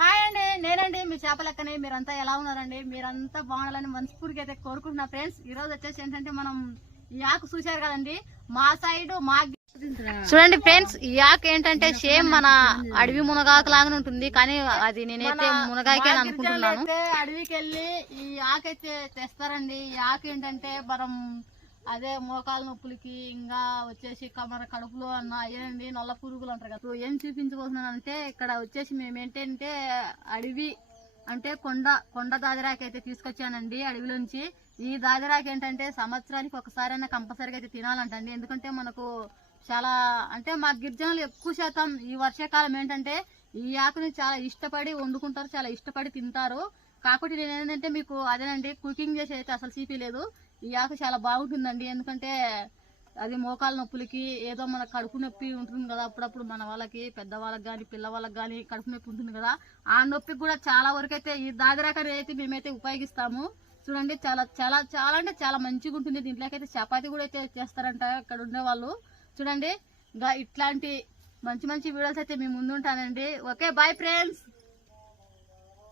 Hi అండి నేనండి మీ చేపలెక్కని మీరంతా ఎలా ఉన్నారండి? మీరంతా బాగుండాలని మనస్ఫూర్తిగా అయితే కోరుకుంటున్నా ఫ్రెండ్స్. ఈ రోజు వచ్చేసి ఏంటంటే మనం ఈ ఆకు చూశారు కదండి? మా సైడ్ మా చూడండి ఫ్రెండ్స్ ఈ ఆకు ఏంటంటే సేమ్ మన అడవి మునగాకు లాగానే ఉంటుంది. కానీ అది నేనైతే మునగాకే అనుకుంటున్నాను. అడవికి వెళ్ళి ఈ ఆకు అయితే తెస్తారండి. ఈ ఆకు ఏంటంటే మనం అదే మోకాల నొప్పులకి ఇంకా వచ్చేసి మన కడుపులో అన్న అయ్యండి నల్ల పురుగులు అంటారు కదా. ఏం చూపించబోతున్నానంటే ఇక్కడ వచ్చేసి మేము ఏంటంటే అడవి అంటే కొండ కొండ దాదిరాకి అయితే తీసుకొచ్చానండి అడవిలోంచి. ఈ దాదిరాకి ఏంటంటే సంవత్సరానికి ఒకసారైనా కంపల్సరీగా అయితే తినాలంటండి. ఎందుకంటే మనకు చాలా అంటే మా గిరిజనులు ఎక్కువ శాతం ఈ వర్షాకాలం ఏంటంటే ఈ ఆకుని చాలా ఇష్టపడి వండుకుంటారు చాలా ఇష్టపడి తింటారు. కాకపోతే నేను ఏంటంటే మీకు అదేనండి కుకింగ్ చేసి అయితే అసలు సీపీ లేదు. ఈ ఆకు చాలా బాగుంటుందండి. ఎందుకంటే అది మోకాల నొప్పులకి ఏదో మన కడుపు నొప్పి ఉంటుంది కదా. అప్పుడప్పుడు మన వాళ్ళకి పెద్దవాళ్ళకి కానీ పిల్లవాళ్ళకి కానీ కడుపు నొప్పి ఉంటుంది కదా. ఆ నొప్పికి కూడా చాలా వరకు అయితే ఈ దాగరాకరి అయితే మేమైతే ఉపయోగిస్తాము. చూడండి చాలా చాలా చాలా అంటే చాలా మంచిగా ఉంటుంది. దీంట్లోకి అయితే చపాతీ కూడా అయితే చేస్తారంట ఇక్కడ ఉండేవాళ్ళు. చూడండి ఇట్లాంటి మంచి మంచి వీడియోస్ అయితే మీ ముందు ఉంటానండి ఓకే బాయ్ ఫ్రెండ్స్